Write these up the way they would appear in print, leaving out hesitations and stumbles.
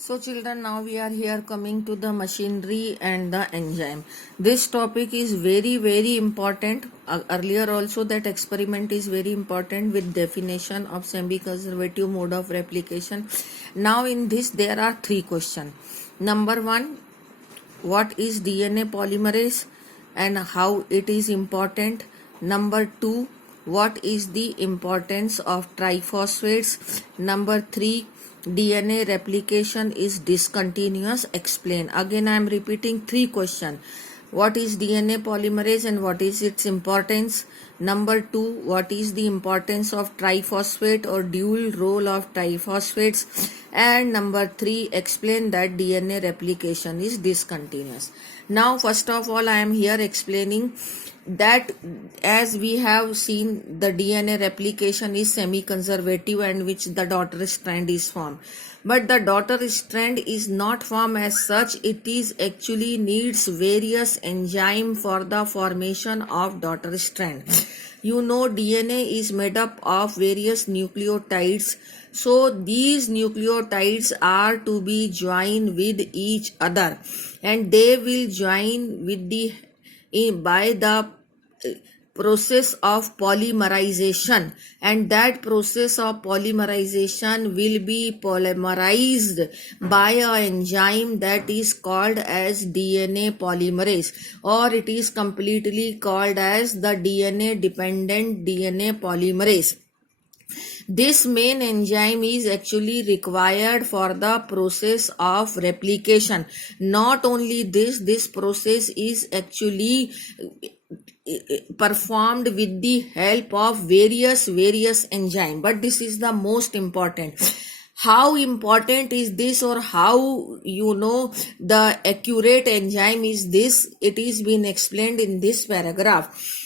So children, now we are here coming to the machinery and the enzyme. This topic is very important. Earlier also that experiment is very important with definition of semi-conservative mode of replication. Now in this there are three questions. Number one, what is DNA polymerase and how it is important? Number two, what is the importance of triphosphates? Number three, DNA replication is discontinuous. Explain. Again I am repeating three questions. What is DNA polymerase and what is its importance? Number two, what is the importance of triphosphate or dual role of triphosphates? And number three, explain that DNA replication is discontinuous. Now first of all I am here explaining that as we have seen the DNA replication is semi-conservative and which the daughter strand is formed. But the daughter strand is not formed as such. It is actually needs various enzyme for the formation of daughter strand. You know DNA is made up of various nucleotides. So these nucleotides are to be joined with each other and they will join with by the process of polymerization, and that process of polymerization will be polymerized by an enzyme that is called as DNA polymerase, or it is completely called as the DNA dependent DNA polymerase. This main enzyme is actually required for the process of replication. Not only this process is actually performed with the help of various enzyme, but this is the most important. How important is this, or how you know the accurate enzyme is this? It is been explained in this paragraph.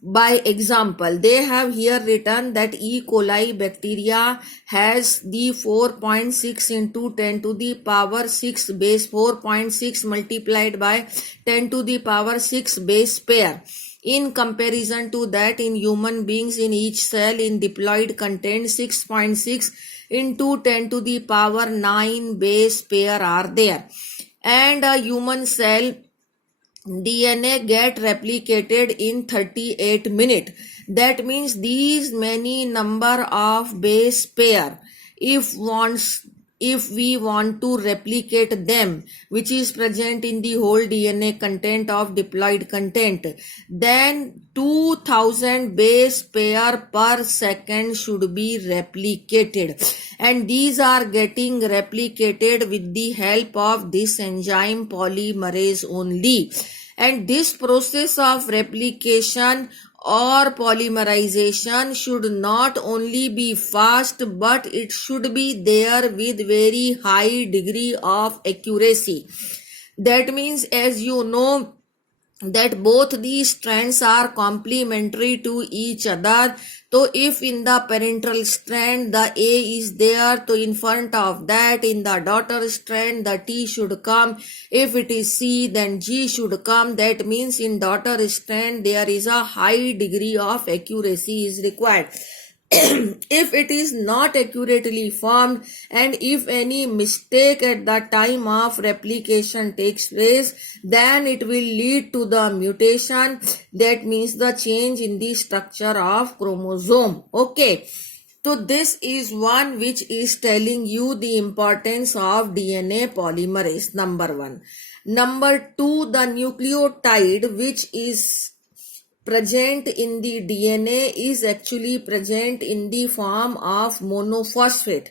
By example, they have here written that E. coli bacteria has the 4.6 into 10 to the power 6 base 4.6 multiplied by 10 to the power 6 base pair. In comparison to that, in human beings, in each cell in diploid content 6.6 into 10 to the power 9 base pair are there. And a human cell DNA get replicated in 38 minutes. That means these many number of base pair, if we want to replicate them, which is present in the whole DNA content of diploid content, then 2000 base pair per second should be replicated, and these are getting replicated with the help of this enzyme polymerase only. And this process of replication or polymerization should not only be fast, but it should be there with very high degree of accuracy. That means, as you know, that both these strands are complementary to each other. So if in the parental strand the A is there, so in front of that in the daughter strand the T should come. If it is C, then G should come. That means in daughter strand there is a high degree of accuracy is required. If it is not accurately formed and if any mistake at the time of replication takes place, then it will lead to the mutation. That means the change in the structure of chromosome. Okay. So this is one which is telling you the importance of DNA polymerase, number one. Number two, the nucleotide which is present in the DNA is actually present in the form of monophosphate,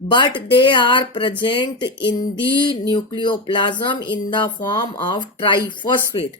but they are present in the nucleoplasm in the form of triphosphate.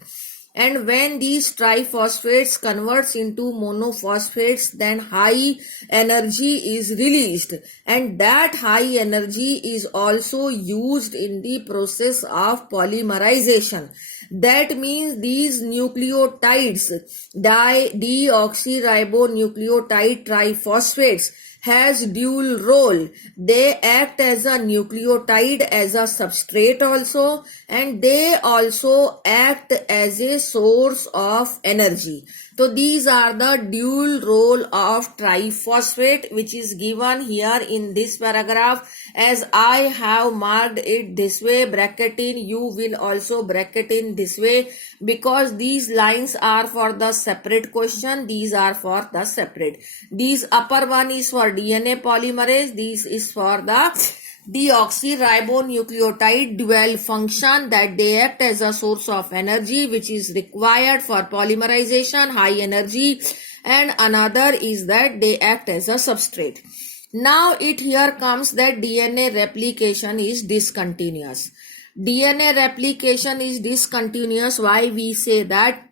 And when these triphosphates converts into monophosphates, then high energy is released, and that high energy is also used in the process of polymerization. That means these nucleotides, deoxyribonucleotide triphosphates, has dual role. They act as a nucleotide, as a substrate also, and they also act as a source of energy. So these are the dual role of triphosphate which is given here in this paragraph. As I have marked it this way, bracket in, you will also bracket in this way, because these lines are for the separate question, these are for the separate. These upper one is for DNA polymerase, this is for the deoxyribonucleotide dual function, that they act as a source of energy which is required for polymerization, high energy, and another is that they act as a substrate. Now it here comes that DNA replication is discontinuous. DNA replication is discontinuous. Why we say that?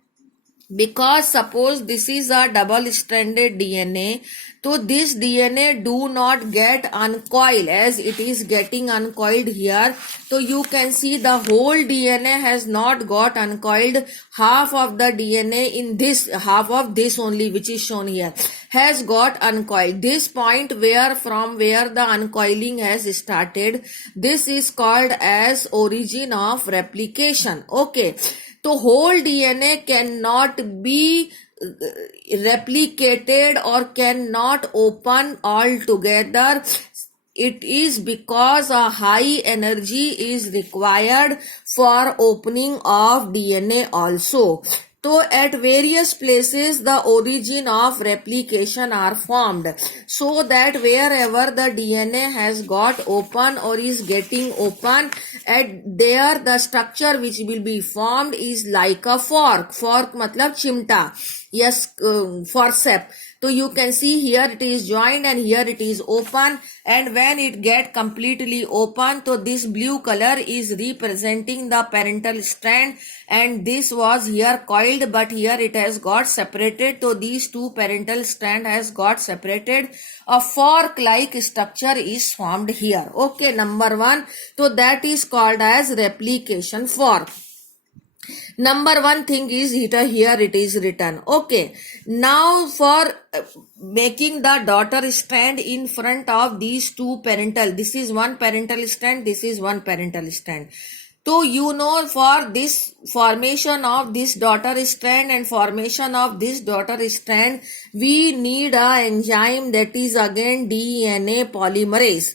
Because suppose this is a double stranded DNA, so this DNA do not get uncoiled as it is getting uncoiled here. So you can see the whole DNA has not got uncoiled. Half of the DNA in this, half of this only which is shown here has got uncoiled. This point where from where the uncoiling has started, this is called as origin of replication. Okay. So whole DNA cannot be replicated or cannot open altogether. It is because a high energy is required for opening of DNA also. So at various places the origin of replication are formed, so that wherever the DNA has got open or is getting open, at there the structure which will be formed is like a fork. Fork matlab chimta, yes, forceps. So you can see here it is joined and here it is open, and when it get completely open, so this blue color is representing the parental strand, and this was here coiled but here it has got separated. So these two parental strand has got separated. A fork like structure is formed here. Okay, number one. So that is called as replication fork. Number one thing is here it is written. Okay, now for making the daughter strand in front of these two parental, this is one parental strand, this is one parental strand. So you know, for this formation of this daughter strand and formation of this daughter strand, we need a enzyme, that is again DNA polymerase.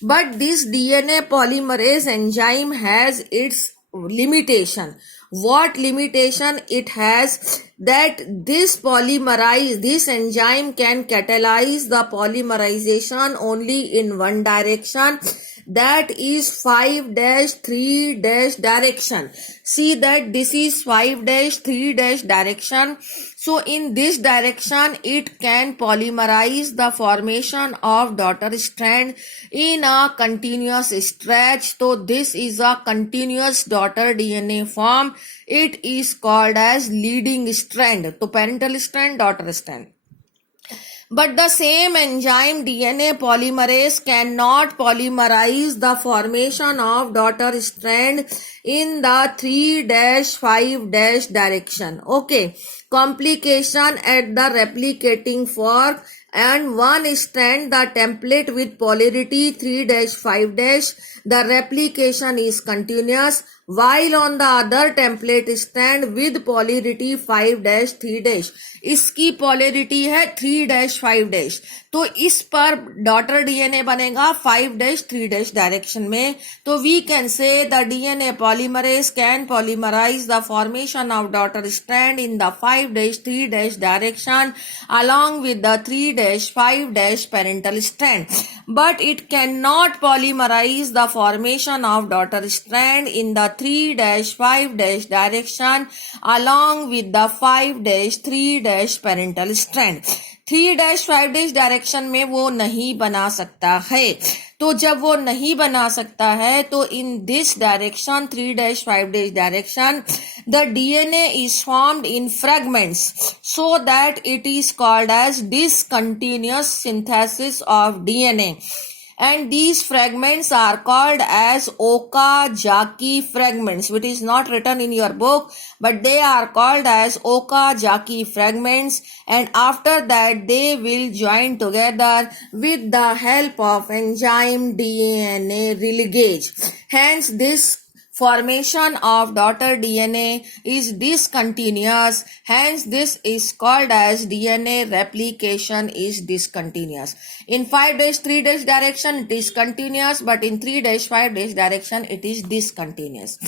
But this DNA polymerase enzyme has its limitation. What limitation it has? That this enzyme can catalyze the polymerization only in one direction, that is 5-3- direction. See that this is 5-3- direction. So in this direction it can polymerize the formation of daughter strand in a continuous stretch. So this is a continuous daughter DNA form. It is called as leading strand. So parental strand, daughter strand. But the same enzyme DNA polymerase cannot polymerize the formation of daughter strand in the 3-5- direction. Okay, complication at the replicating fork, and one strand the template with polarity 3-5-, the replication is continuous, while on the other template strand with polarity 5-3-, इसकी polarity है 3-5-, तो इस पर daughter DNA बनेगा 5-3- direction में. तो we can say the DNA polymerase can polymerize the formation of daughter strand in the 5-3- direction along with the 3-5- parental strand, but it cannot polymerize the formation of daughter strand in the 3-5- direction along with the 5-3- parental strand. 3-5- direction में वो नहीं बना सकता है. तो जब वो नहीं बना सकता है, तो in this direction 3-5- direction the DNA is formed in fragments, so that it is called as discontinuous synthesis of DNA. And these fragments are called as Okazaki fragments, which is not written in your book, but they are called as Okazaki fragments, and after that they will join together with the help of enzyme DNA religase. Hence this formation of daughter DNA is discontinuous, hence this is called as DNA replication is discontinuous. In 5-3 direction it is continuous, but in 3-5 direction it is discontinuous.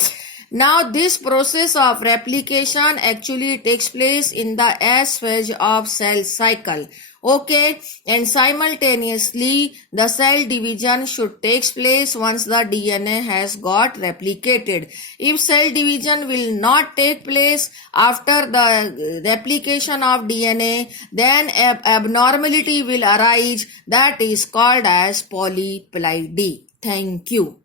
Now this process of replication actually takes place in the S phase of cell cycle. Okay, and simultaneously the cell division should take place once the DNA has got replicated. If cell division will not take place after the replication of DNA, then abnormality will arise, that is called as polyploidy. Thank you.